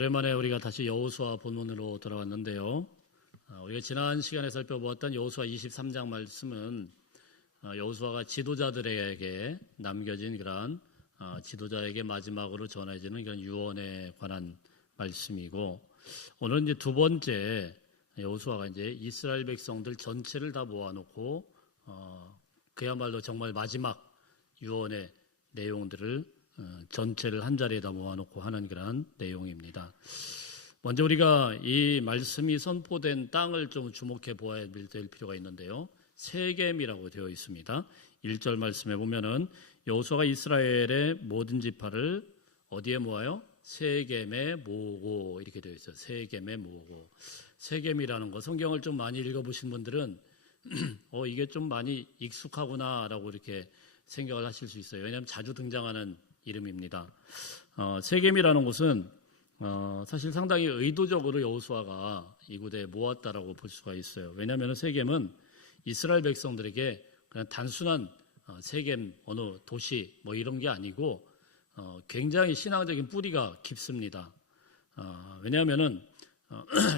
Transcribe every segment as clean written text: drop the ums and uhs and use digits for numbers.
오랜만에 우리가 다시 여호수아 본문으로 돌아왔는데요. 우리가 지난 시간에 살펴보았던 여호수아 23장 말씀은 여호수아가 지도자들에게 남겨진 그런 지도자에게 마지막으로 전해지는 그런 유언에 관한 말씀이고, 오늘은 이제 두 번째 여호수아가 이제 이스라엘 백성들 전체를 다 모아놓고 그야말로 정말 마지막 유언의 내용들을 전체를 한 자리에다 모아놓고 하는 그런 내용입니다. 먼저 우리가 이 말씀이 선포된 땅을 좀 주목해 보아야 될 필요가 있는데요. 세겜이라고 되어 있습니다. 1절 말씀에 보면은 여호수아가 이스라엘의 모든 지파를 어디에 모아요? 세겜에 모으고, 이렇게 되어 있어요. 세겜에 모으고. 세겜이라는 거, 성경을 좀 많이 읽어보신 분들은 이게 좀 많이 익숙하구나라고 이렇게 생각을 하실 수 있어요. 왜냐하면 자주 등장하는 이름입니다. 세겜이라는 곳은 사실 상당히 의도적으로 여호수아가 이곳에 모았다라고 볼 수가 있어요. 왜냐하면 세겜은 이스라엘 백성들에게 그냥 단순한 세겜 어느 도시 뭐 이런 게 아니고 굉장히 신앙적인 뿌리가 깊습니다. 왜냐하면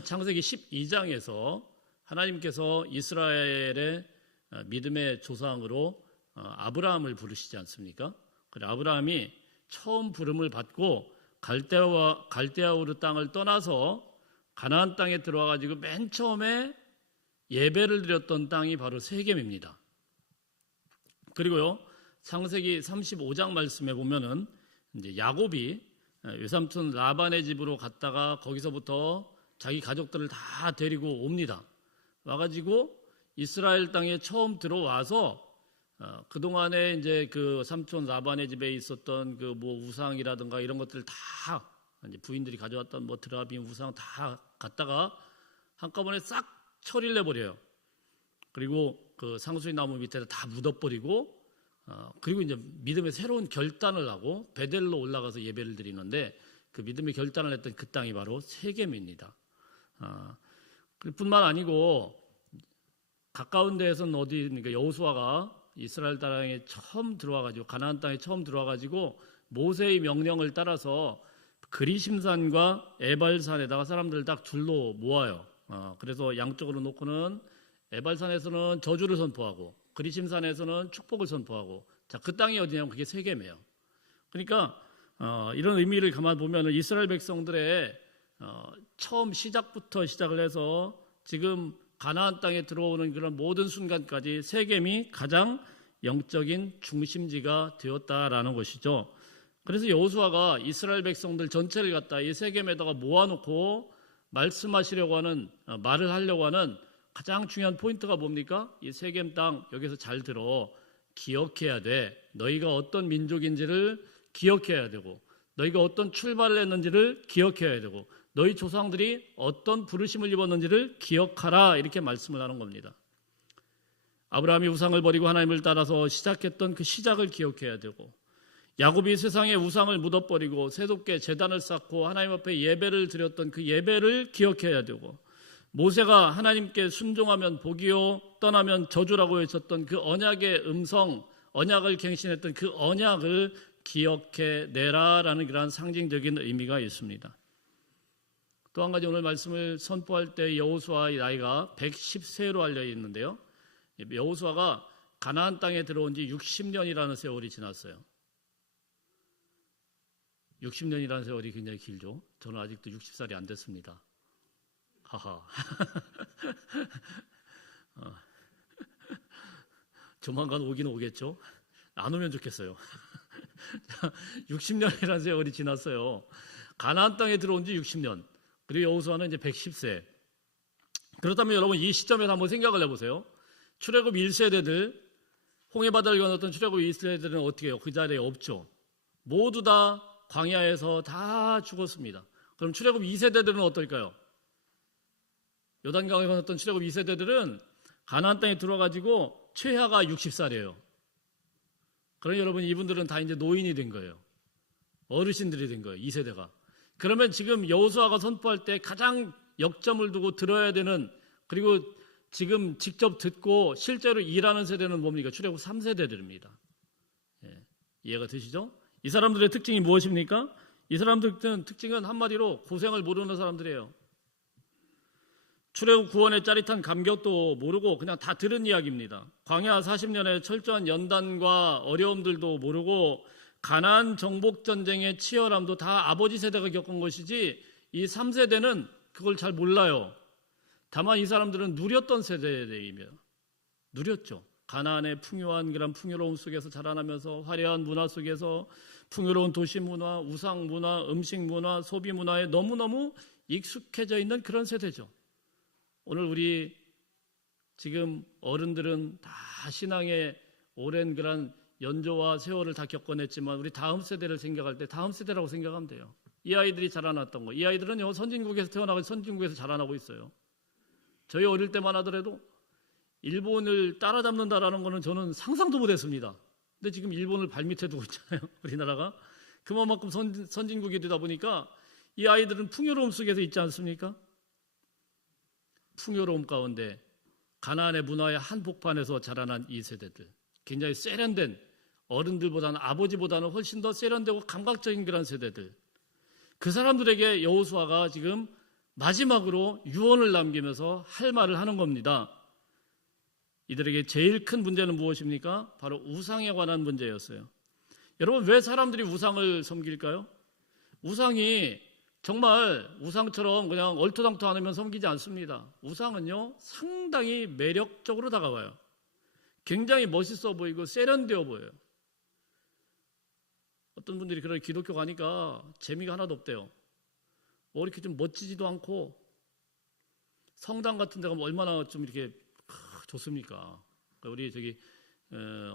창세기 12장에서 하나님께서 이스라엘의 믿음의 조상으로 아브라함을 부르시지 않습니까? 그래, 아브라함이 처음 부름을 받고 갈대아우르 땅을 떠나서 가나안 땅에 들어와 가지고 맨 처음에 예배를 드렸던 땅이 바로 세겜입니다. 그리고요, 창세기 35장 말씀에 보면은 이제 야곱이 외삼촌 라반의 집으로 갔다가 거기서부터 자기 가족들을 다 데리고 옵니다. 와가지고 이스라엘 땅에 처음 들어와서 그동안에 이제 그 삼촌 라반의 집에 있었던 그 뭐 우상이라든가 이런 것들 다 이제 부인들이 가져왔던 뭐 드라빔 우상 다 갖다가 한꺼번에 싹 처리를 해버려요. 그리고 그 상수리 나무 밑에다 다 묻어버리고 그리고 이제 믿음의 새로운 결단을 하고 베델로 올라가서 예배를 드리는데, 그 믿음의 결단을 했던 그 땅이 바로 세겜입니다. 뿐만 아니고 가까운 데에서는 어디입니까? 여호수아가 이스라엘 땅에 처음 들어와가지고 가나안 땅에 처음 들어와가지고 모세의 명령을 따라서 그리심산과 에발산에다가 사람들을 딱 둘로 모아요. 그래서 양쪽으로 놓고는 에발산에서는 저주를 선포하고 그리심산에서는 축복을 선포하고, 자, 그 땅이 어디냐면 그게 세겜이에요. 그러니까 이런 의미를 가만 보면 이스라엘 백성들의 처음 시작부터 시작을 해서 지금 가나안 땅에 들어오는 그런 모든 순간까지 세겜이 가장 영적인 중심지가 되었다라는 것이죠. 그래서 여호수아가 이스라엘 백성들 전체를 갖다 이 세겜에다가 모아놓고 말씀하시려고 하는, 말을 하려고 하는 가장 중요한 포인트가 뭡니까? 이 세겜 땅 여기서 잘 들어. 기억해야 돼. 너희가 어떤 민족인지를 기억해야 되고, 너희가 어떤 출발을 했는지를 기억해야 되고, 너희 조상들이 어떤 부르심을 입었는지를 기억하라, 이렇게 말씀을 하는 겁니다. 아브라함이 우상을 버리고 하나님을 따라서 시작했던 그 시작을 기억해야 되고, 야곱이 세상에 우상을 묻어버리고 새롭게 제단을 쌓고 하나님 앞에 예배를 드렸던 그 예배를 기억해야 되고, 모세가 하나님께 순종하면 복이요 떠나면 저주라고 외쳤던 그 언약의 음성, 언약을 갱신했던 그 언약을 기억해내라라는 그런 상징적인 의미가 있습니다. 또 한 가지 오늘 말씀을 선포할 때 여호수아의 나이가 110세로 알려 있는데요. 여호수아가 가나안 땅에 들어온 지 60년이라는 세월이 지났어요. 60년이라는 세월이 굉장히 길죠. 저는 아직도 60살이 안 됐습니다. 하하. 조만간 오긴 오겠죠. 안 오면 좋겠어요. 60년이라는 세월이 지났어요. 가나안 땅에 들어온 지 60년. 그리고 여호수아는 이제 110세. 그렇다면 여러분 이 시점에서 한번 생각을 해보세요. 출애굽 1세대들, 홍해바다를 건넜던 출애굽 1세대들은 어떻게 해요? 그 자리에 없죠. 모두 다 광야에서 다 죽었습니다. 그럼 출애굽 2세대들은 어떨까요? 요단강을 건넜던 출애굽 2세대들은 가나안 땅에 들어가지고 최하가 60살이에요. 그럼 여러분 이분들은 다 이제 노인이 된 거예요. 어르신들이 된 거예요. 2세대가. 그러면 지금 여호수아가 선포할 때 가장 역점을 두고 들어야 되는, 그리고 지금 직접 듣고 실제로 일하는 세대는 뭡니까? 출애굽 3세대들입니다. 이해가 되시죠? 이 사람들의 특징이 무엇입니까? 이 사람들은 특징은 한마디로 고생을 모르는 사람들이에요. 출애굽 구원의 짜릿한 감격도 모르고 그냥 다 들은 이야기입니다. 광야 40년의 철저한 연단과 어려움들도 모르고 가나안 정복 전쟁의 치열함도 다 아버지 세대가 겪은 것이지 이 3세대는 그걸 잘 몰라요. 다만 이 사람들은 누렸던 세대이며 누렸죠. 가나안의 풍요한 그런 풍요로움 속에서 자라나면서 화려한 문화 속에서 풍요로운 도시 문화, 우상 문화, 음식 문화, 소비 문화에 너무너무 익숙해져 있는 그런 세대죠. 오늘 우리 지금 어른들은 다 신앙의 오랜 그런 연조와 세월을 다 겪어냈지만 우리 다음 세대를 생각할 때 다음 세대라고 생각하면 돼요. 이 아이들이 자라났던 거. 이 아이들은 선진국에서 태어나고 선진국에서 자라나고 있어요. 저희 어릴 때만 하더라도 일본을 따라잡는다라는 거는 저는 상상도 못했습니다. 근데 지금 일본을 발밑에 두고 있잖아요. 우리나라가. 그만큼 선진국이 되다 보니까 이 아이들은 풍요로움 속에서 있지 않습니까? 풍요로움 가운데 가나안의 문화의 한복판에서 자라난 이 세대들, 굉장히 세련된 어른들보다는 아버지보다는 훨씬 더 세련되고 감각적인 그런 세대들, 그 사람들에게 여호수아가 지금 마지막으로 유언을 남기면서 할 말을 하는 겁니다. 이들에게 제일 큰 문제는 무엇입니까? 바로 우상에 관한 문제였어요. 여러분, 왜 사람들이 우상을 섬길까요? 우상이 정말 우상처럼 그냥 얼토당토 않으면 섬기지 않습니다. 우상은요, 상당히 매력적으로 다가와요. 굉장히 멋있어 보이고 세련되어 보여요. 어떤 분들이 그런 기독교 가니까 재미가 하나도 없대요. 뭐 이렇게 좀 멋지지도 않고 성당 같은 데 가면 얼마나 좀 이렇게 좋습니까? 우리 저기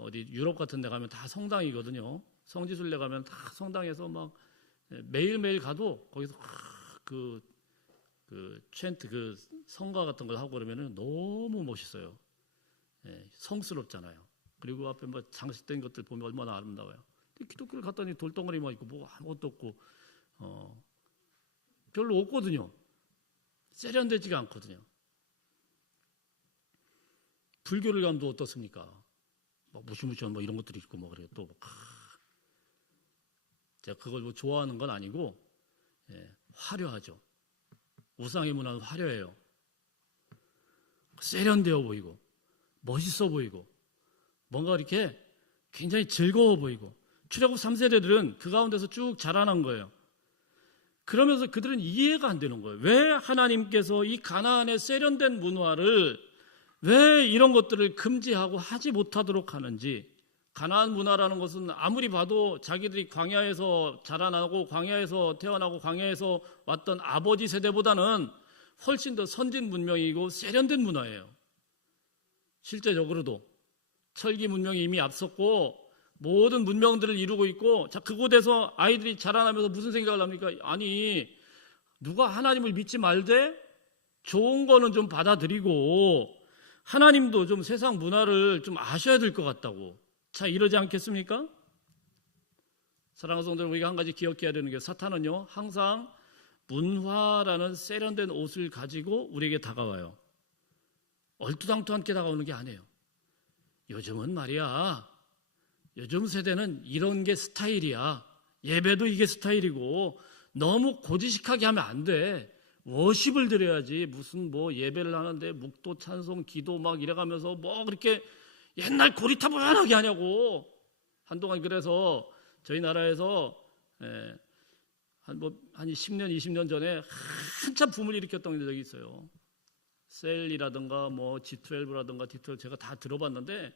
어디 유럽 같은 데 가면 다 성당이거든요. 성지순례 가면 다 성당에서 막 매일매일 가도 거기서 그 챈트 그 성가 같은 걸 하고 그러면은 너무 멋있어요. 성스럽잖아요. 그리고 앞에 뭐 장식된 것들 보면 얼마나 아름다워요. 기독교를 갔더니 돌덩어리만 있고 뭐 아무것도 없고 별로 없거든요. 세련되지가 않거든요. 불교를 가면 또 어떻습니까? 뭐 무시무시한 뭐 이런 것들이 있고 뭐 그래요. 또 제가 그걸 뭐 좋아하는 건 아니고 화려하죠. 우상의 문화는 화려해요. 세련되어 보이고 멋있어 보이고 뭔가 이렇게 굉장히 즐거워 보이고 출애굽 3세대들은 그 가운데서 쭉 자라난 거예요. 그러면서 그들은 이해가 안 되는 거예요. 왜 하나님께서 이 가나안의 세련된 문화를 왜 이런 것들을 금지하고 하지 못하도록 하는지. 가나안 문화라는 것은 아무리 봐도 자기들이 광야에서 자라나고 광야에서 태어나고 광야에서 왔던 아버지 세대보다는 훨씬 더 선진 문명이고 세련된 문화예요. 실제적으로도 철기 문명이 이미 앞섰고 모든 문명들을 이루고 있고, 자, 그곳에서 아이들이 자라나면서 무슨 생각을 합니까? 아니, 누가 하나님을 믿지 말되 좋은 거는 좀 받아들이고 하나님도 좀 세상 문화를 좀 아셔야 될 것 같다고. 자, 이러지 않겠습니까? 사랑하는 성도들, 우리가 한 가지 기억해야 되는 게, 사탄은요 항상 문화라는 세련된 옷을 가지고 우리에게 다가와요. 얼토당토하게 다가오는 게 아니에요. 요즘은 말이야, 요즘 세대는 이런 게 스타일이야. 예배도 이게 스타일이고 너무 고지식하게 하면 안 돼. 워십을 드려야지. 무슨 뭐 예배를 하는데 묵도 찬송 기도 막 이래가면서 뭐 그렇게 옛날 고리타분하게 하냐고. 한동안 그래서 저희 나라에서 한 10년 20년 전에 한참 붐을 일으켰던 적이 있어요. 셀이라든가 뭐 G12라든가 D12 제가 다 들어봤는데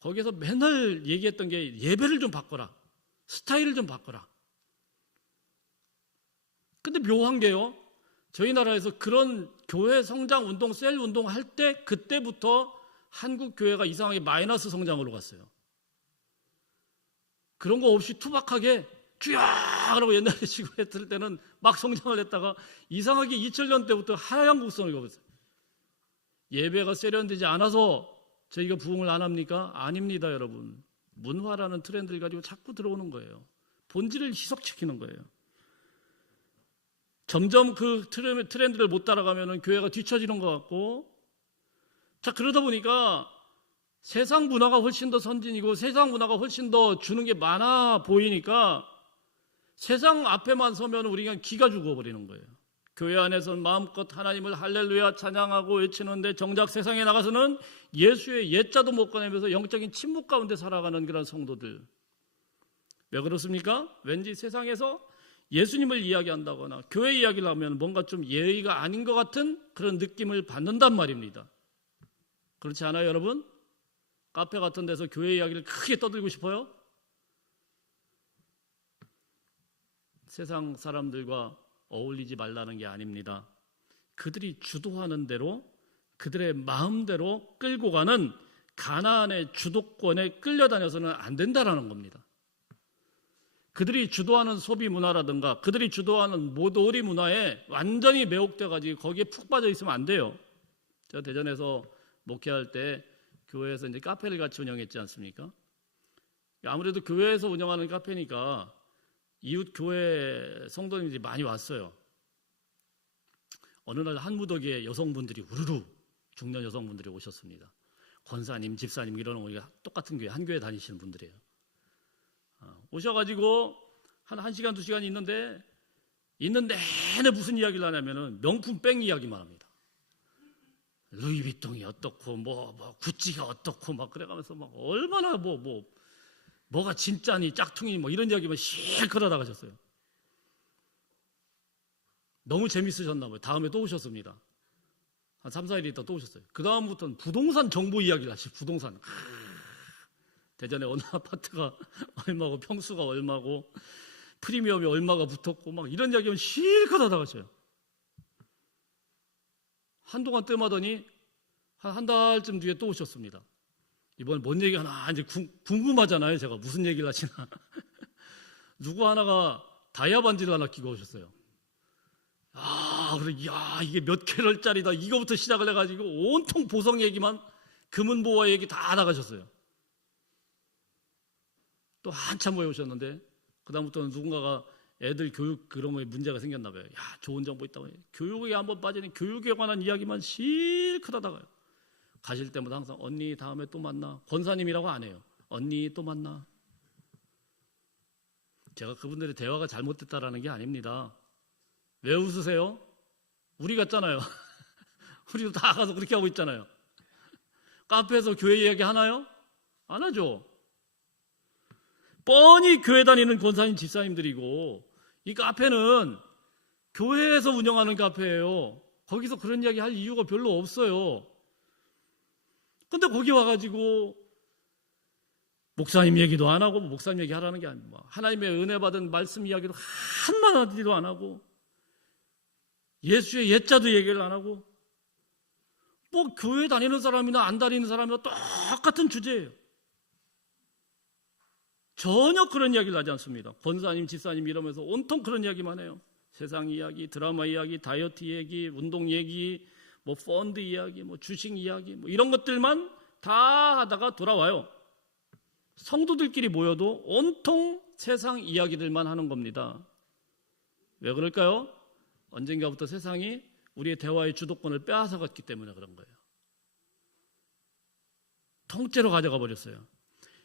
거기에서 맨날 얘기했던 게 예배를 좀 바꿔라. 스타일을 좀 바꿔라. 근데 묘한 게요, 저희 나라에서 그런 교회 성장 운동, 셀 운동 할 때 그때부터 한국 교회가 이상하게 마이너스 성장으로 갔어요. 그런 거 없이 투박하게 주야! 라고 옛날에 지고 했을 때는 막 성장을 했다가 이상하게 2000년 때부터 하향 곡선을 가봤어요. 예배가 세련되지 않아서 저희가 부흥을 안 합니까? 아닙니다, 여러분. 문화라는 트렌드를 가지고 자꾸 들어오는 거예요. 본질을 희석시키는 거예요. 점점 그 트렌드를 못 따라가면 교회가 뒤처지는 것 같고, 자, 그러다 보니까 세상 문화가 훨씬 더 선진이고 세상 문화가 훨씬 더 주는 게 많아 보이니까 세상 앞에만 서면 우리가 기가 죽어버리는 거예요. 교회 안에서는 마음껏 하나님을 할렐루야 찬양하고 외치는데 정작 세상에 나가서는 예수의 옛자도 못 꺼내면서 영적인 침묵 가운데 살아가는 그런 성도들. 왜 그렇습니까? 왠지 세상에서 예수님을 이야기한다거나 교회 이야기를 하면 뭔가 좀 예의가 아닌 것 같은 그런 느낌을 받는단 말입니다. 그렇지 않아요, 여러분? 카페 같은 데서 교회 이야기를 크게 떠들고 싶어요? 세상 사람들과 어울리지 말라는 게 아닙니다. 그들이 주도하는 대로 그들의 마음대로 끌고 가는 가나안의 주도권에 끌려다녀서는 안 된다라는 겁니다. 그들이 주도하는 소비 문화라든가 그들이 주도하는 모도리 문화에 완전히 매혹돼가지고 거기에 푹 빠져 있으면 안 돼요. 제가 대전에서 목회할 때 교회에서 이제 카페를 같이 운영했지 않습니까? 아무래도 교회에서 운영하는 카페니까 이웃 교회 성도님들이 많이 왔어요. 어느 날 한 무더기에 여성분들이 우르르 중년 여성분들이 오셨습니다. 권사님, 집사님 이러는 우리가 똑같은 교회, 한 교회 다니시는 분들이에요. 오셔가지고 한 1시간, 2시간 있는데 있는 내내 무슨 이야기를 하냐면은 명품 백 이야기만 합니다. 루이비통이 어떻고 뭐 구찌가 어떻고 막 그래가면서 막 얼마나 뭐가 진짜니 짝퉁이 뭐 이런 이야기만 실컷 하다 가셨어요. 너무 재밌으셨나 봐요. 다음에 또 오셨습니다. 한 3, 4일 있다 또 오셨어요. 그 다음부터는 부동산 정보 이야기를 하시고 부동산. 대전에 어느 아파트가 얼마고 평수가 얼마고 프리미엄이 얼마가 붙었고 막 이런 이야기만 실컷 하다 가셔요. 한동안 뜸하더니 한 달쯤 뒤에 또 오셨습니다. 이번에 뭔 얘기 하나 이제 궁금하잖아요. 제가 무슨 얘기를 하시나. 누구 하나가 다이아 반지를 하나 끼고 오셨어요. 그래, 이게 몇 캐럴짜리다. 이거부터 시작을 해가지고 온통 보석 얘기만 금은 보화 얘기 다 나가셨어요. 또 한참 모여 오셨는데 그다음부터는 누군가가 애들 교육 그런 거에 문제가 생겼나 봐요. 좋은 정보 있다고 해요. 교육에 한번 빠지니 교육에 관한 이야기만 실컷 하다가요. 가실 때마다 항상 언니 다음에 또 만나. 권사님이라고 안 해요. 언니 또 만나. 제가 그분들의 대화가 잘못됐다라는 게 아닙니다. 왜 웃으세요? 우리 같잖아요. 우리도 다 가서 그렇게 하고 있잖아요. 카페에서 교회 이야기 하나요? 안 하죠. 뻔히 교회 다니는 권사님 집사님들이고 이 카페는 교회에서 운영하는 카페예요. 거기서 그런 이야기 할 이유가 별로 없어요. 근데 거기 와가지고 목사님 얘기도 안 하고 목사님 얘기 하라는 게 아니고 하나님의 은혜 받은 말씀 이야기도 한마디도 안 하고 예수의 옛자도 얘기를 안 하고 뭐 교회 다니는 사람이나 안 다니는 사람이나 똑같은 주제예요. 전혀 그런 이야기를 하지 않습니다. 권사님, 집사님 이러면서 온통 그런 이야기만 해요. 세상 이야기, 드라마 이야기, 다이어트 얘기, 운동 얘기, 뭐 펀드 이야기, 뭐 주식 이야기, 뭐 이런 것들만 다 하다가 돌아와요. 성도들끼리 모여도 온통 세상 이야기들만 하는 겁니다. 왜 그럴까요? 언젠가부터 세상이 우리의 대화의 주도권을 빼앗아갔기 때문에 그런 거예요. 통째로 가져가 버렸어요.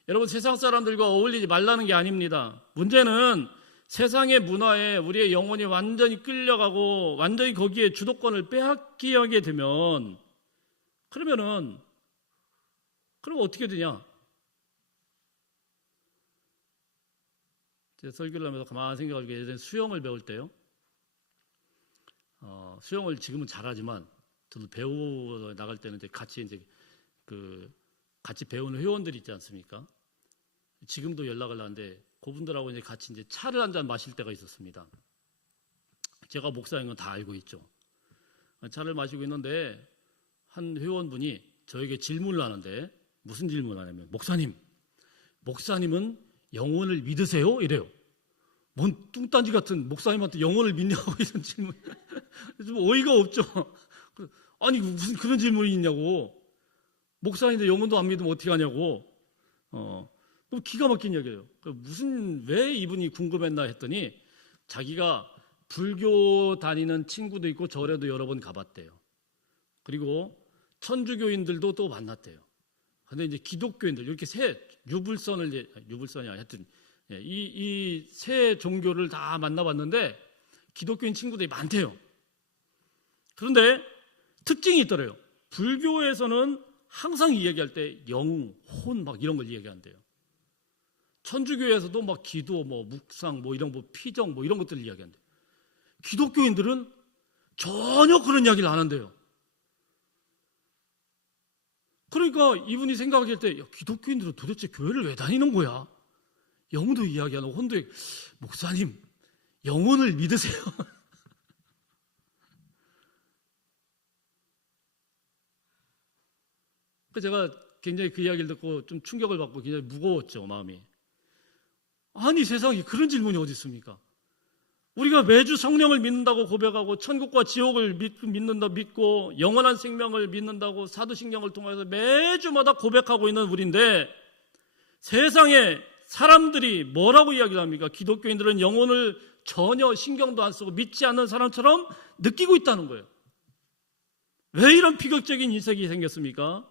여러분, 세상 사람들과 어울리지 말라는 게 아닙니다. 문제는 세상의 문화에 우리의 영혼이 완전히 끌려가고 완전히 거기에 주도권을 빼앗기게 되면 그럼 어떻게 되냐? 제가 설교를 하면서 가만히 생각하고 예전에 수영을 배울 때요. 수영을 지금은 잘하지만 저도 배우 나갈 때는 같이 배우는 회원들이 있지 않습니까? 지금도 연락을 하는데 그분들하고 이제 같이 이제 차를 한 잔 마실 때가 있었습니다. 제가 목사인 건 다 알고 있죠. 차를 마시고 있는데 한 회원분이 저에게 질문을 하는데 무슨 질문을 하냐면 목사님은 영혼을 믿으세요? 이래요. 뭔 뚱딴지 같은 목사님한테 영혼을 믿냐고 이런 질문. 좀 어이가 없죠. 아니 무슨 그런 질문이 있냐고. 목사인데 영혼도 안 믿으면 어떻게 하냐고. 너무 기가 막힌 얘기예요. 왜 이분이 궁금했나 했더니 자기가 불교 다니는 친구도 있고 절에도 여러 번 가봤대요. 그리고 천주교인들도 또 만났대요. 근데 이제 기독교인들 이렇게 유불선이 하여튼 이 세 종교를 다 만나봤는데 기독교인 친구들이 많대요. 그런데 특징이 있더래요. 불교에서는 항상 이야기할 때 영, 혼 막 이런 걸 이야기한대요. 천주교에서도 막 기도, 묵상, 이런 피정, 이런 것들을 이야기한대요. 기독교인들은 전혀 그런 이야기를 안 한대요. 그러니까 이분이 생각할 때 기독교인들은 도대체 교회를 왜 다니는 거야? 영도 이야기하는 혼도 목사님 영혼을 믿으세요? 제가 굉장히 그 이야기를 듣고 좀 충격을 받고 굉장히 무거웠죠, 마음이. 아니 세상에 그런 질문이 어디 있습니까? 우리가 매주 성령을 믿는다고 고백하고 천국과 지옥을 믿고 영원한 생명을 믿는다고 사도신경을 통해서 매주마다 고백하고 있는 우리인데 세상에 사람들이 뭐라고 이야기를 합니까? 기독교인들은 영혼을 전혀 신경도 안 쓰고 믿지 않는 사람처럼 느끼고 있다는 거예요. 왜 이런 비극적인 인생이 생겼습니까?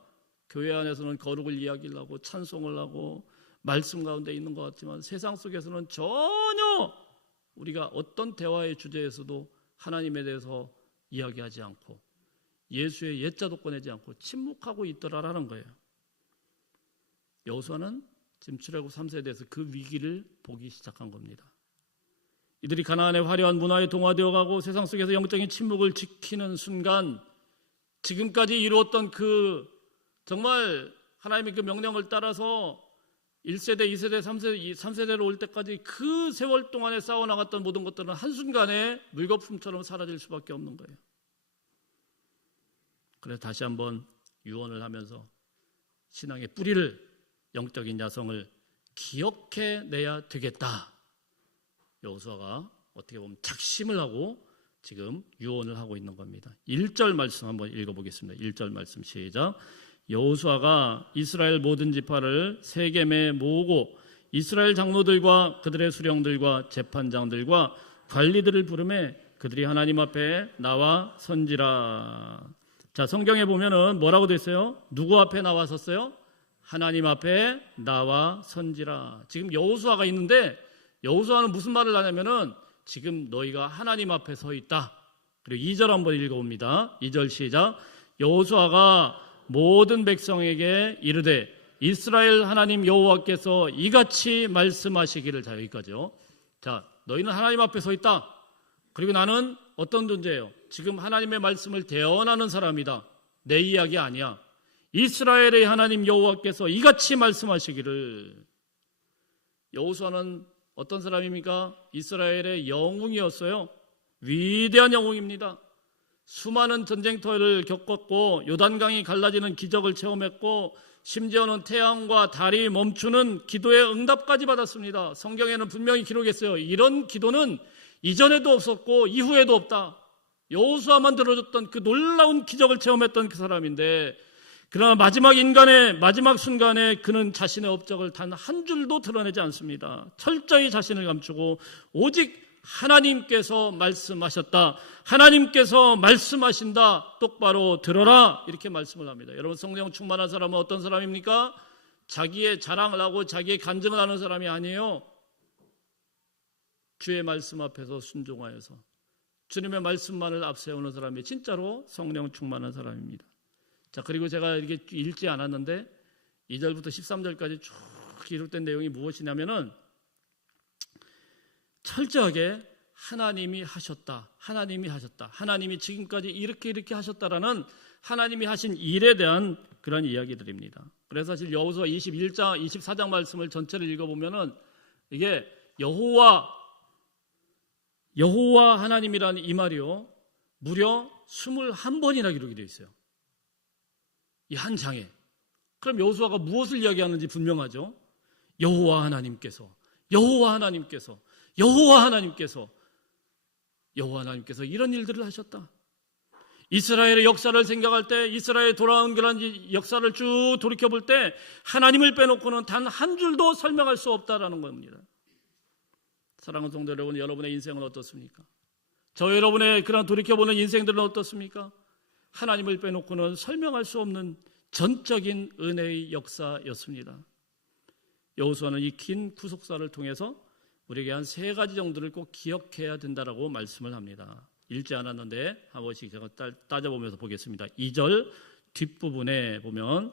교회 안에서는 거룩을 이야기를 하고 찬송을 하고 말씀 가운데 있는 것 같지만 세상 속에서는 전혀 우리가 어떤 대화의 주제에서도 하나님에 대해서 이야기하지 않고 예수의 옛자도 꺼내지 않고 침묵하고 있더라라는 거예요. 여호수아는 지금 출애굽 3세대에서 그 위기를 보기 시작한 겁니다. 이들이 가나안의 화려한 문화에 동화되어 가고 세상 속에서 영적인 침묵을 지키는 순간 지금까지 이루었던 그 정말 하나님의 그 명령을 따라서 1세대, 2세대, 3세대로 올 때까지 그 세월 동안에 쌓아나갔던 모든 것들은 한순간에 물거품처럼 사라질 수밖에 없는 거예요. 그래서 다시 한번 유언을 하면서 신앙의 뿌리를, 영적인 야성을 기억해내야 되겠다. 여호수아가 어떻게 보면 작심을 하고 지금 유언을 하고 있는 겁니다. 1절 말씀 한번 읽어보겠습니다. 1절 말씀 시작. 여호수아가 이스라엘 모든 지파를 세겜에 모으고 이스라엘 장로들과 그들의 수령들과 재판장들과 관리들을 부르매 그들이 하나님 앞에 나와 선지라. 자, 성경에 보면은 뭐라고 돼 있어요? 누구 앞에 나와 섰어요? 하나님 앞에 나와 선지라. 지금 여호수아가 있는데 여호수아는 무슨 말을 하냐면은 지금 너희가 하나님 앞에 서 있다. 그리고 2절 한번 읽어봅니다. 2절 시작. 여호수아가 모든 백성에게 이르되 이스라엘 하나님 여호와께서 이같이 말씀하시기를. 자, 여기까지요. 자, 너희는 하나님 앞에 서 있다. 그리고 나는 어떤 존재예요? 지금 하나님의 말씀을 대언하는 사람이다. 내 이야기 아니야. 이스라엘의 하나님 여호와께서 이같이 말씀하시기를. 여호수아는 어떤 사람입니까? 이스라엘의 영웅이었어요. 위대한 영웅입니다. 수많은 전쟁터를 겪었고 요단강이 갈라지는 기적을 체험했고 심지어는 태양과 달이 멈추는 기도의 응답까지 받았습니다. 성경에는 분명히 기록했어요. 이런 기도는 이전에도 없었고 이후에도 없다. 여호수아만 들어줬던 그 놀라운 기적을 체험했던 그 사람인데, 그러나 마지막 인간의 마지막 순간에 그는 자신의 업적을 단 한 줄도 드러내지 않습니다. 철저히 자신을 감추고 오직 하나님께서 말씀하셨다, 하나님께서 말씀하신다, 똑바로 들어라, 이렇게 말씀을 합니다. 여러분, 성령 충만한 사람은 어떤 사람입니까? 자기의 자랑을 하고 자기의 간증을 하는 사람이 아니에요. 주의 말씀 앞에서 순종하여서 주님의 말씀만을 앞세우는 사람이 진짜로 성령 충만한 사람입니다. 자, 그리고 제가 이렇게 읽지 않았는데 2절부터 13절까지 쭉 기록된 내용이 무엇이냐면은 철저하게 하나님이 하셨다, 하나님이 하셨다, 하나님이 지금까지 이렇게 하셨다라는 하나님이 하신 일에 대한 그런 이야기들입니다. 그래서 사실 여호수아 21장, 24장 말씀을 전체를 읽어보면은 이게 여호와 하나님이라는 이 말이요, 무려 21번이나 기록이 되어 있어요. 이 한 장에. 그럼 여호수아가 무엇을 이야기하는지 분명하죠. 여호와 하나님께서 이런 일들을 하셨다. 이스라엘의 역사를 생각할 때, 이스라엘에 돌아온 그런 역사를 쭉 돌이켜볼 때 하나님을 빼놓고는 단 한 줄도 설명할 수 없다라는 겁니다. 사랑하는 성도 여러분, 여러분의 인생은 어떻습니까? 저 여러분의 그런 돌이켜보는 인생들은 어떻습니까? 하나님을 빼놓고는 설명할 수 없는 전적인 은혜의 역사였습니다. 여호수아는 이 긴 구속사를 통해서 우리에게 한 3가지 정도를 꼭 기억해야 된다라고 말씀을 합니다. 읽지 않았는데 한 번씩 제가 따져보면서 보겠습니다. 2절 뒷부분에 보면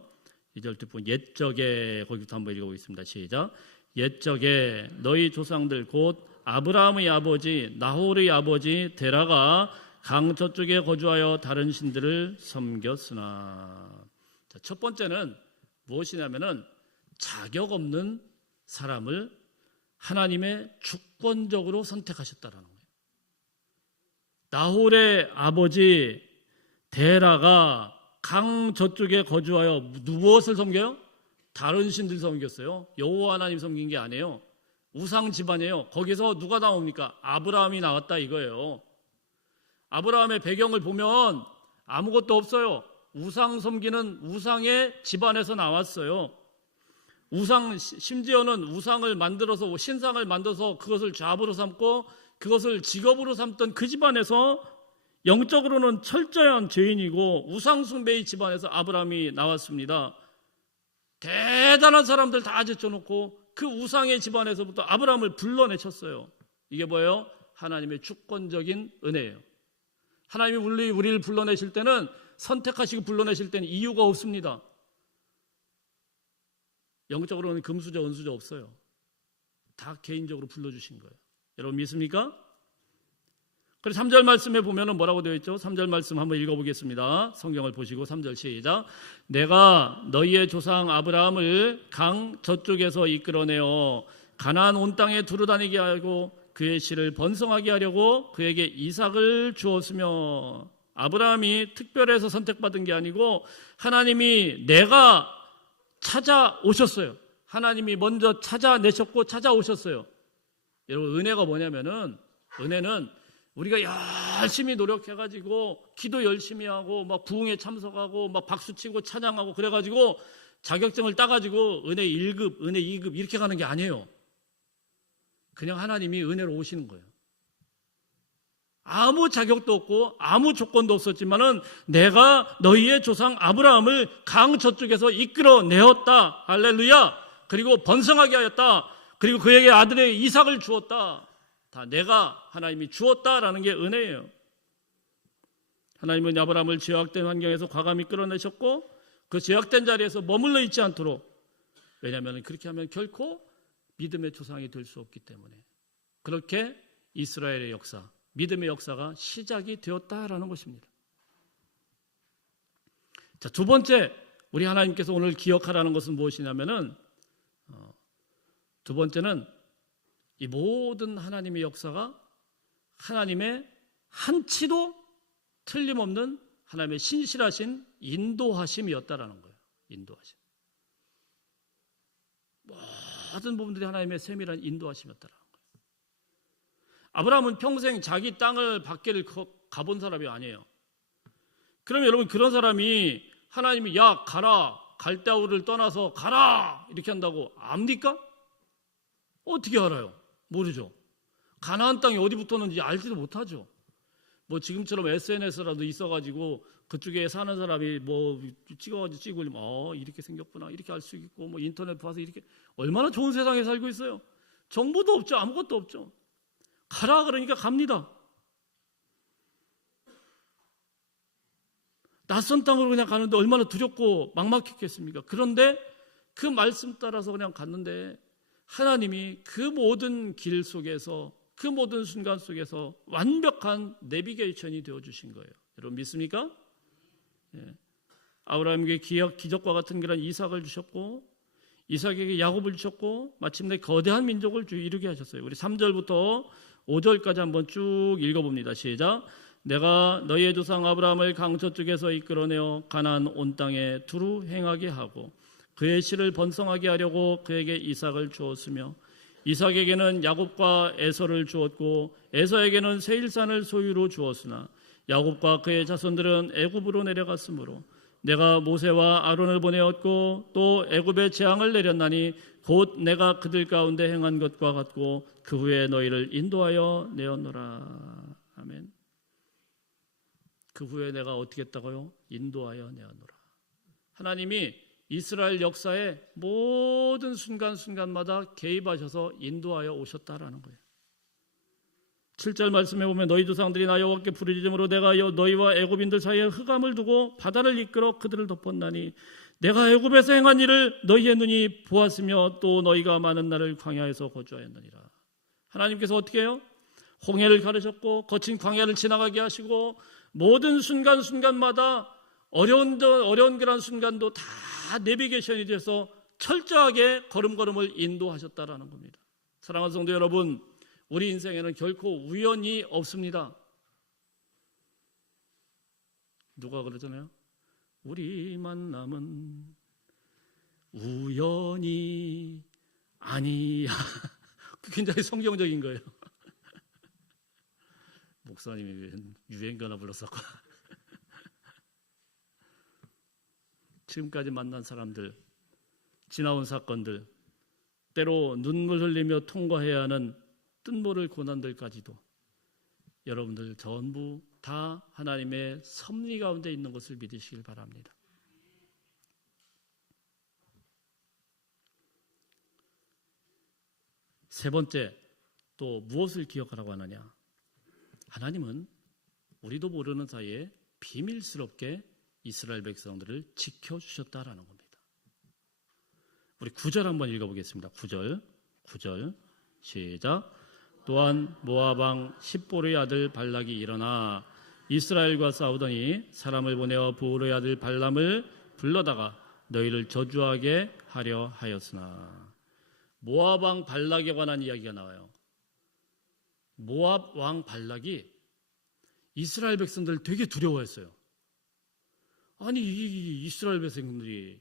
2절 뒷부분 옛적에 거기부터 한번 읽어보겠습니다. 시작. 옛적에 너희 조상들 곧 아브라함의 아버지 나홀의 아버지 데라가 강 저쪽에 거주하여 다른 신들을 섬겼으나. 자, 첫 번째는 무엇이냐면은 자격 없는 사람을 하나님의 주권적으로 선택하셨다라는 거예요. 나홀의 아버지 데라가 강 저쪽에 거주하여 무엇을 섬겨요? 다른 신들 섬겼어요. 여호와 하나님 섬긴 게 아니에요. 우상 집안이에요. 거기서 누가 나옵니까? 아브라함이 나왔다 이거예요. 아브라함의 배경을 보면 아무것도 없어요. 우상 섬기는 우상의 집안에서 나왔어요. 심지어는 우상을 만들어서 신상을 만들어서 그것을 좌부로 삼고 그것을 직업으로 삼던 그 집안에서 영적으로는 철저한 죄인이고 우상 숭배의 집안에서 아브라함이 나왔습니다. 대단한 사람들 다 제쳐놓고 그 우상의 집안에서부터 아브라함을 불러내셨어요. 이게 뭐예요? 하나님의 주권적인 은혜예요. 하나님이 우리를 불러내실 때는 선택하시고 불러내실 때는 이유가 없습니다. 영적으로는 금수저 은수저 없어요. 다 개인적으로 불러주신 거예요. 여러분 믿습니까? 그래서 3절 말씀에 보면 뭐라고 되어 있죠? 3절 말씀 한번 읽어보겠습니다. 성경을 보시고 3절 시작. 내가 너희의 조상 아브라함을 강 저쪽에서 이끌어내어 가나안 온 땅에 두루 다니게 하고 그의 씨를 번성하게 하려고 그에게 이삭을 주었으며. 아브라함이 특별해서 선택받은 게 아니고 하나님이 내가 찾아오셨어요. 하나님이 먼저 찾아내셨고 찾아오셨어요. 여러분 은혜가 뭐냐면은 은혜는 우리가 열심히 노력해가지고 기도 열심히 하고 막 부흥에 참석하고 막 박수치고 찬양하고 그래가지고 자격증을 따가지고 은혜 1급, 은혜 2급 이렇게 가는 게 아니에요. 그냥 하나님이 은혜로 오시는 거예요. 아무 자격도 없고 아무 조건도 없었지만은 내가 너희의 조상 아브라함을 강 저쪽에서 이끌어내었다. 할렐루야. 그리고 번성하게 하였다. 그리고 그에게 아들의 이삭을 주었다. 다 내가 하나님이 주었다라는 게 은혜예요. 하나님은 아브라함을 죄악된 환경에서 과감히 끌어내셨고 그 죄악된 자리에서 머물러 있지 않도록, 왜냐하면 그렇게 하면 결코 믿음의 조상이 될 수 없기 때문에 그렇게 이스라엘의 역사, 믿음의 역사가 시작이 되었다라는 것입니다. 자, 두 번째 우리 하나님께서 오늘 기억하라는 것은 무엇이냐면은 두 번째는 이 모든 하나님의 역사가 하나님의 한치도 틀림없는 하나님의 신실하신 인도하심이었다라는 거예요. 인도하심. 모든 부분들이 하나님의 세밀한 인도하심이었다라는 거예요. 아브라함은 평생 자기 땅을 밖에를 가본 사람이 아니에요. 그러면 여러분 그런 사람이 하나님이 야 가라, 갈대아우를 떠나서 가라 이렇게 한다고 압니까? 어떻게 알아요? 모르죠. 가나안 땅이 어디 붙었는지 알지도 못하죠. 뭐 지금처럼 SNS라도 있어가지고 그쪽에 사는 사람이 뭐 찍어가지고 찍으면 이렇게 생겼구나 이렇게 알 수 있고 뭐 인터넷 봐서 이렇게 얼마나 좋은 세상에 살고 있어요. 정보도 없죠. 아무것도 없죠. 가라 그러니까 갑니다. 낯선 땅으로 그냥 가는데 얼마나 두렵고 막막했겠습니까? 그런데 그 말씀 따라서 그냥 갔는데 하나님이 그 모든 길 속에서 그 모든 순간 속에서 완벽한 내비게이션이 되어주신 거예요. 여러분 믿습니까? 예. 아브라함에게 기적과 같은 그런 이삭을 주셨고 이삭에게 야곱을 주셨고 마침내 거대한 민족을 이루게 하셨어요. 우리 3절부터 5절까지 한번 쭉 읽어봅니다. 시작. 내가 너희의 조상 아브라함을 강 저쪽에서 이끌어내어 가나안 온 땅에 두루 행하게 하고 그의 씨를 번성하게 하려고 그에게 이삭을 주었으며 이삭에게는 야곱과 에서를 주었고 에서에게는 세일산을 소유로 주었으나 야곱과 그의 자손들은 애굽으로 내려갔으므로 내가 모세와 아론을 보내었고 또 애굽에 재앙을 내렸나니 곧 내가 그들 가운데 행한 것과 같고 그 후에 너희를 인도하여 내었노라. 아멘. 그 후에 내가 어떻게 했다고요? 인도하여 내었노라. 하나님이 이스라엘 역사의 모든 순간순간마다 개입하셔서 인도하여 오셨다라는 거예요. 7절 말씀에 보면 너희 조상들이 나 여호와께 부르짖음으로 내가 너희와 애굽인들 사이에 흑암을 두고 바다를 이끌어 그들을 덮었나니 내가 애굽에서 행한 일을 너희의 눈이 보았으며 또 너희가 많은 날을 광야에서 거주하였느니라. 하나님께서 어떻게 해요? 홍해를 가르셨고 거친 광야를 지나가게 하시고 모든 순간순간마다 어려운 그런 순간도 다 내비게이션이 돼서 철저하게 걸음걸음을 인도하셨다라는 겁니다. 사랑하는 성도 여러분, 우리 인생에는 결코 우연이 없습니다. 누가 그러잖아요. 우리 만남은 우연이 아니야. 굉장히 성경적인 거예요. 목사님이 유행가나 불렀었고 지금까지 만난 사람들, 지나온 사건들, 때로 눈물 흘리며 통과해야 하는 뜻모를 고난들까지도 여러분들 전부 다 하나님의 섭리 가운데 있는 것을 믿으시길 바랍니다. 세 번째, 또 무엇을 기억하라고 하느냐? 하나님은 우리도 모르는 사이에 비밀스럽게 이스라엘 백성들을 지켜주셨다라는 겁니다. 우리 9절 한번 읽어보겠습니다. 9절 시작. 또한 모압 왕 십보르의 아들 발락이 일어나 이스라엘과 싸우더니 사람을 보내어 보르의 아들 발람을 불러다가 너희를 저주하게 하려 하였으나. 모압 왕 발락에 관한 이야기가 나와요. 모압 왕 발락이 이스라엘 백성들을 되게 두려워했어요. 아니 이 이스라엘 백성들이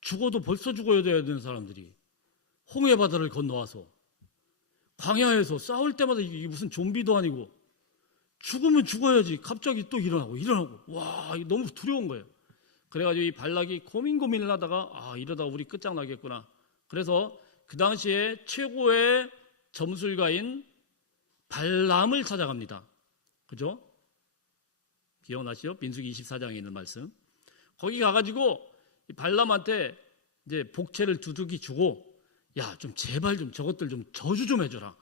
죽어도 벌써 죽어야 되는 사람들이 홍해 바다를 건너와서 광야에서 싸울 때마다 이게 무슨 좀비도 아니고 죽으면 죽어야지 갑자기 또 일어나고 와 너무 두려운 거예요. 그래가지고 이 발락이 고민을 하다가 이러다가 우리 끝장나겠구나. 그래서 그 당시에 최고의 점술가인 발람을 찾아갑니다. 그죠? 기억나시죠? 민수기 24장에 있는 말씀. 거기 가가지고 발람한테 이제 복채를 두둑이 주고 야, 좀 제발 좀 저것들 좀 저주 좀 해줘라.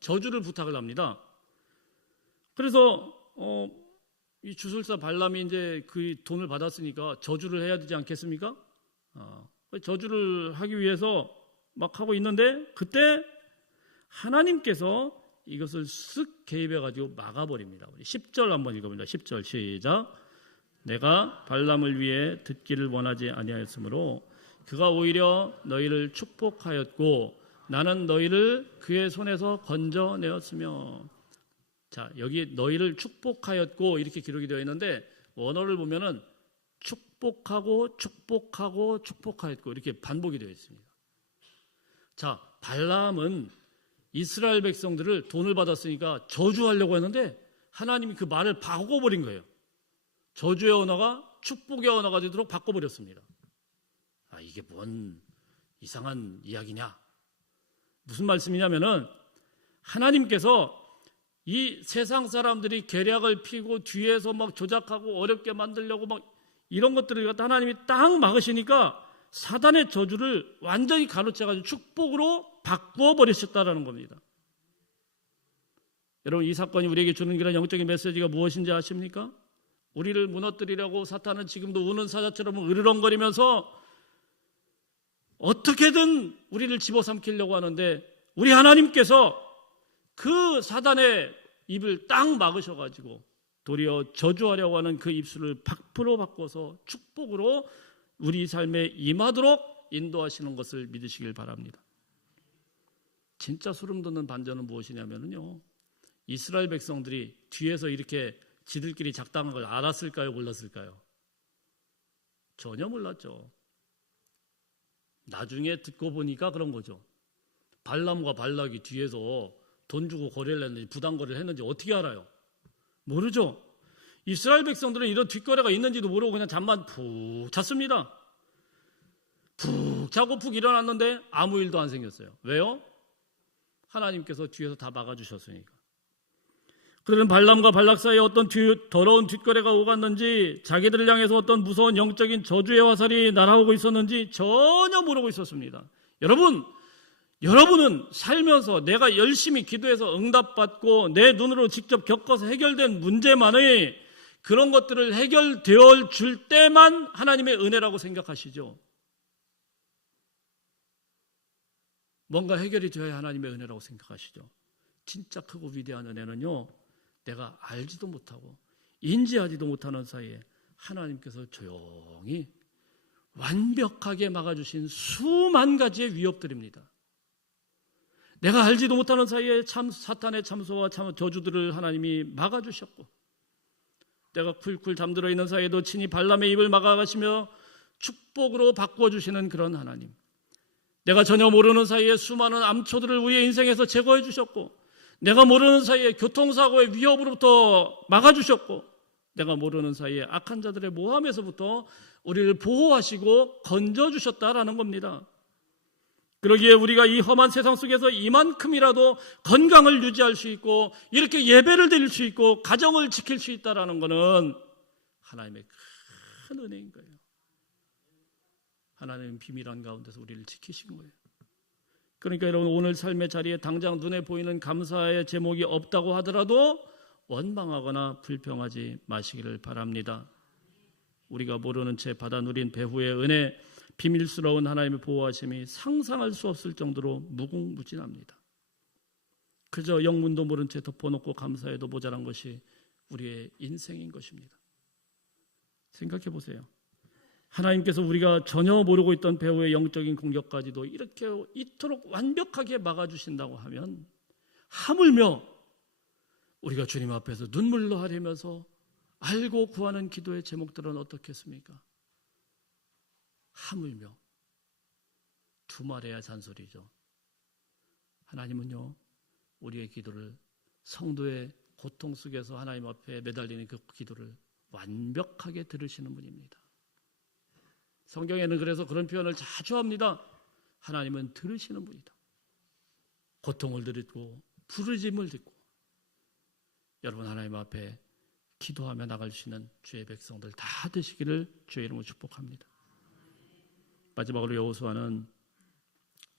저주를 부탁을 합니다. 그래서 이 주술사 발람이 이제 그 돈을 받았으니까 저주를 해야 되지 않겠습니까? 저주를 하기 위해서 막 하고 있는데 그때 하나님께서 이것을 쓱 개입해가지고 막아버립니다. 우리 10절 한번 읽어봅니다. 10절 시작. 내가 발람을 위해 듣기를 원하지 아니하였으므로 그가 오히려 너희를 축복하였고 나는 너희를 그의 손에서 건져내었으며. 자, 여기 너희를 축복하였고 이렇게 기록이 되어 있는데 원어를 보면은 축복하고 축복하였고 이렇게 반복이 되어 있습니다. 자, 발람은 이스라엘 백성들을 돈을 받았으니까 저주하려고 했는데 하나님이 그 말을 바꿔버린 거예요. 저주의 언어가 축복의 언어가 되도록 바꿔버렸습니다. 이게 뭔 이상한 이야기냐? 무슨 말씀이냐면은 하나님께서 이 세상 사람들이 계략을 피고 뒤에서 막 조작하고 어렵게 만들려고 막 이런 것들을 갖다 하나님이 딱 막으시니까 사단의 저주를 완전히 가로채가지고 축복으로 바꾸어 버리셨다라는 겁니다. 여러분, 이 사건이 우리에게 주는 그런 영적인 메시지가 무엇인지 아십니까? 우리를 무너뜨리려고 사탄은 지금도 우는 사자처럼 으르렁거리면서 어떻게든 우리를 집어삼키려고 하는데 우리 하나님께서 그 사단의 입을 딱 막으셔가지고 도리어 저주하려고 하는 그 입술을 100% 바꿔서 축복으로 우리 삶에 임하도록 인도하시는 것을 믿으시길 바랍니다. 진짜 소름 돋는 반전은 무엇이냐면요, 이스라엘 백성들이 뒤에서 이렇게 지들끼리 작당한 걸 알았을까요? 몰랐을까요? 전혀 몰랐죠. 나중에 듣고 보니까 그런 거죠. 발람과 발락이 뒤에서 돈 주고 거래를 했는지 부당 거래를 했는지 어떻게 알아요? 모르죠. 이스라엘 백성들은 이런 뒷거래가 있는지도 모르고 그냥 잠만 푹 잤습니다. 푹 자고 푹 일어났는데 아무 일도 안 생겼어요. 왜요? 하나님께서 뒤에서 다 막아주셨으니까. 그들은 발람과 발락 사이에 어떤 더러운 뒷거래가 오갔는지, 자기들을 향해서 어떤 무서운 영적인 저주의 화살이 날아오고 있었는지 전혀 모르고 있었습니다. 여러분은 살면서 내가 열심히 기도해서 응답받고 내 눈으로 직접 겪어서 해결된 문제만의 그런 것들을 해결되어 줄 때만 하나님의 은혜라고 생각하시죠? 뭔가 해결이 되어야 하나님의 은혜라고 생각하시죠? 진짜 크고 위대한 은혜는요, 내가 알지도 못하고 인지하지도 못하는 사이에 하나님께서 조용히 완벽하게 막아주신 수만 가지의 위협들입니다. 내가 알지도 못하는 사이에 사탄의 참소와 저주들을 하나님이 막아주셨고, 내가 쿨쿨 잠들어 있는 사이에도 친히 발람의 입을 막아가시며 축복으로 바꾸어주시는 그런 하나님, 내가 전혀 모르는 사이에 수많은 암초들을 우리의 인생에서 제거해 주셨고, 내가 모르는 사이에 교통사고의 위협으로부터 막아주셨고, 내가 모르는 사이에 악한 자들의 모함에서부터 우리를 보호하시고 건져주셨다라는 겁니다. 그러기에 우리가 이 험한 세상 속에서 이만큼이라도 건강을 유지할 수 있고 이렇게 예배를 드릴 수 있고 가정을 지킬 수 있다는 것은 하나님의 큰 은혜인 거예요. 하나님은 비밀한 가운데서 우리를 지키신 거예요. 그러니까 여러분, 오늘 삶의 자리에 당장 눈에 보이는 감사의 제목이 없다고 하더라도 원망하거나 불평하지 마시기를 바랍니다. 우리가 모르는 채 받아 누린 배후의 은혜, 비밀스러운 하나님의 보호하심이 상상할 수 없을 정도로 무궁무진합니다. 그저 영문도 모른 채 덮어놓고 감사해도 모자란 것이 우리의 인생인 것입니다. 생각해 보세요. 하나님께서 우리가 전혀 모르고 있던 배후의 영적인 공격까지도 이렇게 이토록 완벽하게 막아주신다고 하면, 하물며 우리가 주님 앞에서 눈물로 하려면서 알고 구하는 기도의 제목들은 어떻겠습니까? 하물며 두말해야 잔소리죠. 하나님은요, 우리의 기도를, 성도의 고통 속에서 하나님 앞에 매달리는 그 기도를 완벽하게 들으시는 분입니다. 성경에는 그래서 그런 표현을 자주 합니다. 하나님은 들으시는 분이다. 고통을 듣고 부르짖음을 듣고, 여러분 하나님 앞에 기도하며 나갈 수 있는 주의 백성들 다 되시기를 주의 이름으로 축복합니다. 마지막으로 여호수아는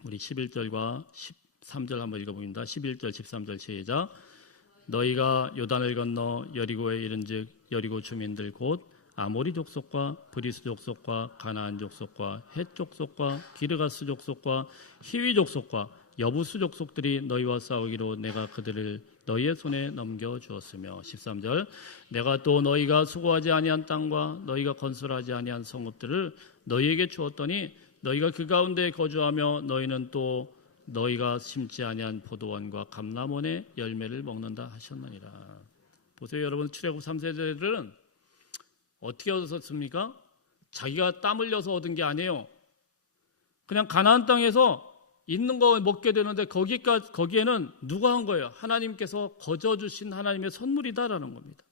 우리 11절과 13절 한번 읽어봅니다. 11절 13절 시작. 너희가 요단을 건너 여리고에 이른즉 여리고 주민들 곧 아모리 족속과 브리스 족속과 가나안 족속과 헷 족속과 기르가스 족속과 히위 족속과 여부스 족속들이 너희와 싸우기로 내가 그들을 너희의 손에 넘겨주었으며 13절 내가 또 너희가 수고하지 아니한 땅과 너희가 건설하지 아니한 성읍들을 너희에게 주었더니 너희가 그 가운데 거주하며 너희는 또 너희가 심지 아니한 포도원과 감람원의 열매를 먹는다 하셨느니라. 보세요 여러분, 출애굽 3세대들은 어떻게 얻었습니까? 자기가 땀 흘려서 얻은 게 아니에요. 그냥 가나안 땅에서 있는 거 먹게 되는데 거기에는 누가 한 거예요? 하나님께서 거저주신 하나님의 선물이다라는 겁니다.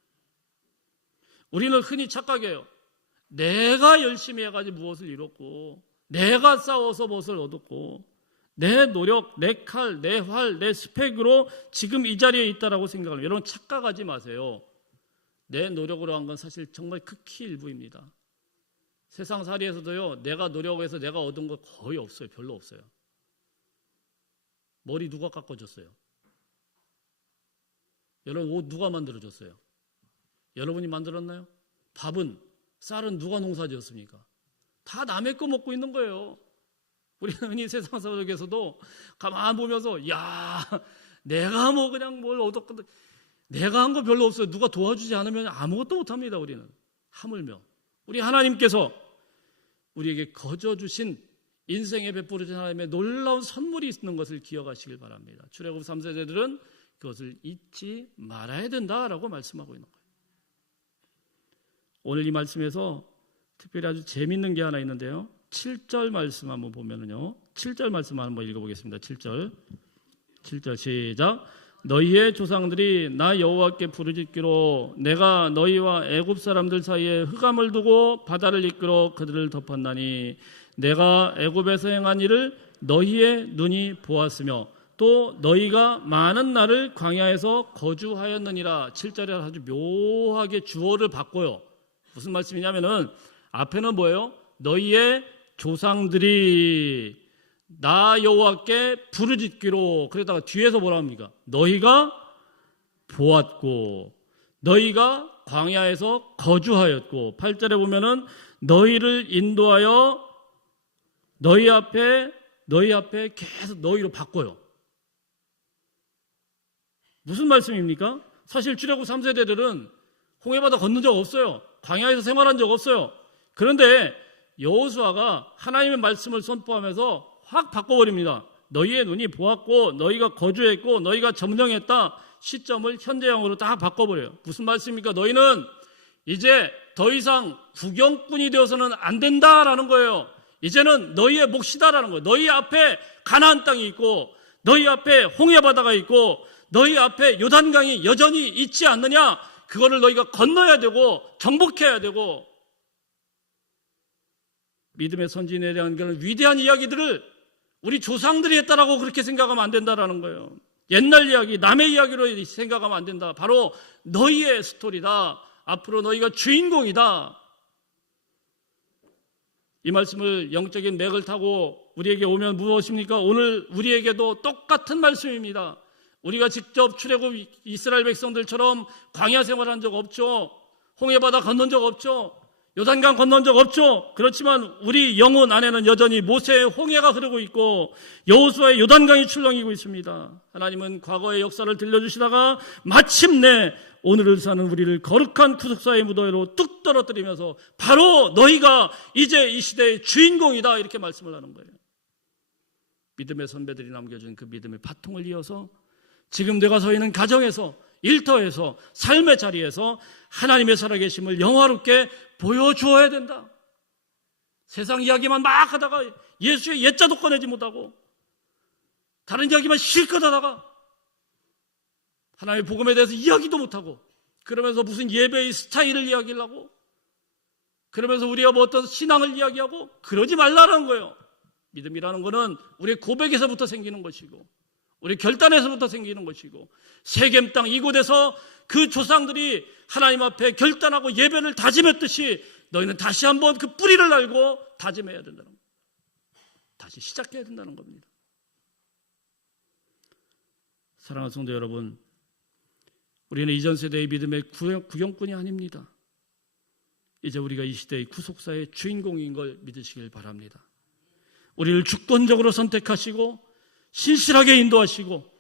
우리는 흔히 착각해요. 내가 열심히 해가지고 무엇을 이뤘고, 내가 싸워서 무엇을 얻었고, 내 노력, 내 칼, 내 활, 내 스펙으로 지금 이 자리에 있다라고 생각합니다. 여러분 착각하지 마세요. 내 노력으로 한 건 사실 정말 극히 일부입니다. 세상살이에서도요, 내가 노력해서 내가 얻은 거 거의 없어요. 별로 없어요. 머리 누가 깎아줬어요? 여러분 옷 누가 만들어줬어요? 여러분이 만들었나요? 밥은, 쌀은 누가 농사지었습니까? 다 남의 거 먹고 있는 거예요. 우리는 흔히 세상 속에서도 가만 보면서 야, 내가 뭐 그냥 뭘 얻었거든. 내가 한 거 별로 없어요. 누가 도와주지 않으면 아무것도 못합니다. 우리는 하물며 우리 하나님께서 우리에게 거저주신 인생에 베풀어진 하나님의 놀라운 선물이 있는 것을 기억하시길 바랍니다. 출애굽 3세대들은 그것을 잊지 말아야 된다라고 말씀하고 있는 거예요. 오늘 이 말씀에서 특별히 아주 재밌는 게 하나 있는데요. 7절 말씀 한번 보면은요. 7절 말씀 한번 읽어보겠습니다. 7절 시작. 너희의 조상들이 나 여호와께 부르짖기로 내가 너희와 애굽 사람들 사이에 흑암을 두고 바다를 이끌어 그들을 덮었나니 내가 애굽에서 행한 일을 너희의 눈이 보았으며 또 너희가 많은 날을 광야에서 거주하였느니라. 7절에 아주 묘하게 주어를 바꿔요. 무슨 말씀이냐면은 앞에는 뭐예요? 너희의 조상들이 나 여호와께 부르짖기로, 그러다가 뒤에서 뭐라 합니까? 너희가 보았고 너희가 광야에서 거주하였고, 8절에 보면은 너희를 인도하여 너희 앞에 계속 너희로 바꿔요. 무슨 말씀입니까? 사실 출애굽 3세대들은 홍해바다 건넌 적 없어요. 광야에서 생활한 적 없어요. 그런데 여호수아가 하나님의 말씀을 선포하면서 확 바꿔버립니다. 너희의 눈이 보았고 너희가 거주했고 너희가 점령했다. 시점을 현재형으로 다 바꿔버려요. 무슨 말씀입니까? 너희는 이제 더 이상 구경꾼이 되어서는 안 된다라는 거예요. 이제는 너희의 몫이다라는 거예요. 너희 앞에 가나안 땅이 있고 너희 앞에 홍해바다가 있고 너희 앞에 요단강이 여전히 있지 않느냐? 그거를 너희가 건너야 되고 정복해야 되고, 믿음의 선진에 대한 그런 위대한 이야기들을 우리 조상들이 했다라고 그렇게 생각하면 안 된다라는 거예요. 옛날 이야기, 남의 이야기로 생각하면 안 된다. 바로 너희의 스토리다. 앞으로 너희가 주인공이다. 이 말씀을 영적인 맥을 타고 우리에게 오면 무엇입니까? 오늘 우리에게도 똑같은 말씀입니다. 우리가 직접 출애굽 이스라엘 백성들처럼 광야 생활한 적 없죠. 홍해바다 건넌 적 없죠. 요단강 건넌 적 없죠. 그렇지만 우리 영혼 안에는 여전히 모세의 홍해가 흐르고 있고 여호수아의 요단강이 출렁이고 있습니다. 하나님은 과거의 역사를 들려주시다가 마침내 오늘을 사는 우리를 거룩한 구속사의 무더위로 뚝 떨어뜨리면서 바로 너희가 이제 이 시대의 주인공이다, 이렇게 말씀을 하는 거예요. 믿음의 선배들이 남겨준 그 믿음의 바통을 이어서 지금 내가 서 있는 가정에서, 일터에서, 삶의 자리에서 하나님의 살아계심을 영화롭게 보여주어야 된다. 세상 이야기만 막 하다가 예수의 예자도 꺼내지 못하고 다른 이야기만 실컷 하다가 하나님의 복음에 대해서 이야기도 못하고, 그러면서 무슨 예배의 스타일을 이야기하려고, 그러면서 우리가 뭐 어떤 신앙을 이야기하고, 그러지 말라는 거예요. 믿음이라는 것은 우리의 고백에서부터 생기는 것이고 우리 결단에서부터 생기는 것이고, 세겜 땅 이곳에서 그 조상들이 하나님 앞에 결단하고 예배를 다짐했듯이 너희는 다시 한번 그 뿌리를 알고 다짐해야 된다는 겁니다. 다시 시작해야 된다는 겁니다. 사랑하는 성도 여러분, 우리는 이전 세대의 믿음의 구경꾼이 아닙니다. 이제 우리가 이 시대의 구속사의 주인공인 걸 믿으시길 바랍니다. 우리를 주권적으로 선택하시고 신실하게 인도하시고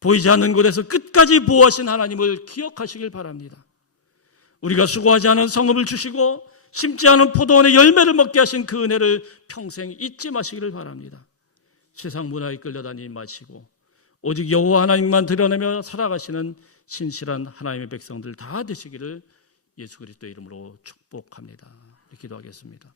보이지 않는 곳에서 끝까지 보호하신 하나님을 기억하시길 바랍니다. 우리가 수고하지 않은 성읍을 주시고 심지 않은 포도원의 열매를 먹게 하신 그 은혜를 평생 잊지 마시기를 바랍니다. 세상 문화에 끌려다니지 마시고 오직 여호와 하나님만 드러내며 살아가시는 신실한 하나님의 백성들 다 되시기를 예수 그리스도의 이름으로 축복합니다. 기도하겠습니다.